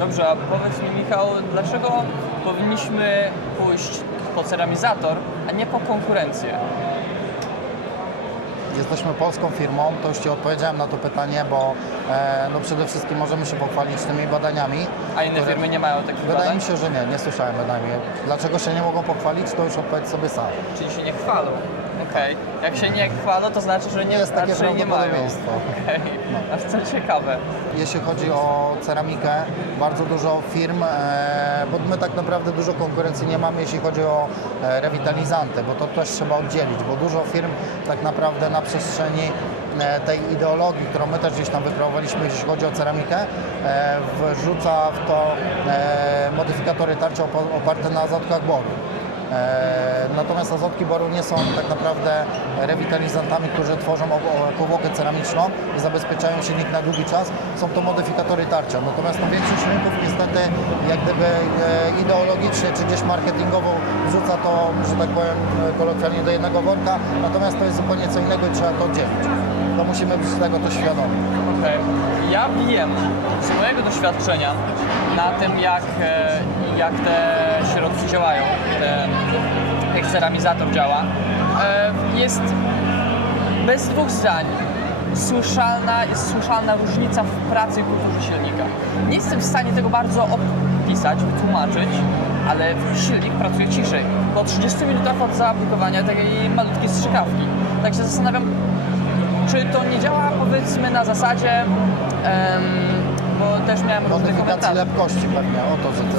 Dobrze, a powiedz mi Michał, dlaczego powinniśmy pójść po ceramizator, a nie po konkurencję? Jesteśmy polską firmą, to już Ci odpowiedziałem na to pytanie, bo e, no przede wszystkim możemy się pochwalić tymi badaniami. A inne które- firmy nie mają takich Wydaje badań? mi się, że nie, nie słyszałem bynajmniej. Dlaczego się nie mogą pochwalić, to już odpowiedz sobie sam. Czyli się nie chwalą. Okej. Jak się nie chwalą, to znaczy, że nie Jest takie raczej nie mają. prawdopodobieństwo. Okej. Aż co ciekawe. Jeśli chodzi o ceramikę, bardzo dużo firm, e, bo my tak naprawdę dużo konkurencji nie mamy, jeśli chodzi o e, rewitalizanty, bo to też trzeba oddzielić, bo dużo firm tak naprawdę na przestrzeni e, tej ideologii, którą my też gdzieś tam wykreowaliśmy, jeśli chodzi o ceramikę, wrzuca w to modyfikatory opa- oparte na azotkach boru. E, Natomiast azotki boru nie są tak naprawdę rewitalizantami, którzy tworzą powłokę ceramiczną i zabezpieczają silnik na długi czas. Są to modyfikatory tarcia. Natomiast no, większość rynków niestety jak gdyby e, ideologicznie czy gdzieś marketingowo wrzuca to, że tak powiem e, kolokwialnie do jednego worka. Natomiast to jest zupełnie co innego i trzeba to oddzielić. To musimy być tego to świadomi. Okej. Ja wiem z mojego doświadczenia na tym, jak, e, jak te środki działają, te, ceramizator działa, e, jest bez dwóch zdań słyszalna, jest słyszalna różnica w pracy i kulturze silnika. Nie jestem w stanie tego bardzo opisać, wytłumaczyć, ale silnik pracuje ciszej. Po 30 minutach od zaaplikowania takiej malutkiej strzykawki. Tak się zastanawiam, czy to nie działa powiedzmy na zasadzie, em, bo też miałem różne komentarze. lepkości pewnie, o to, że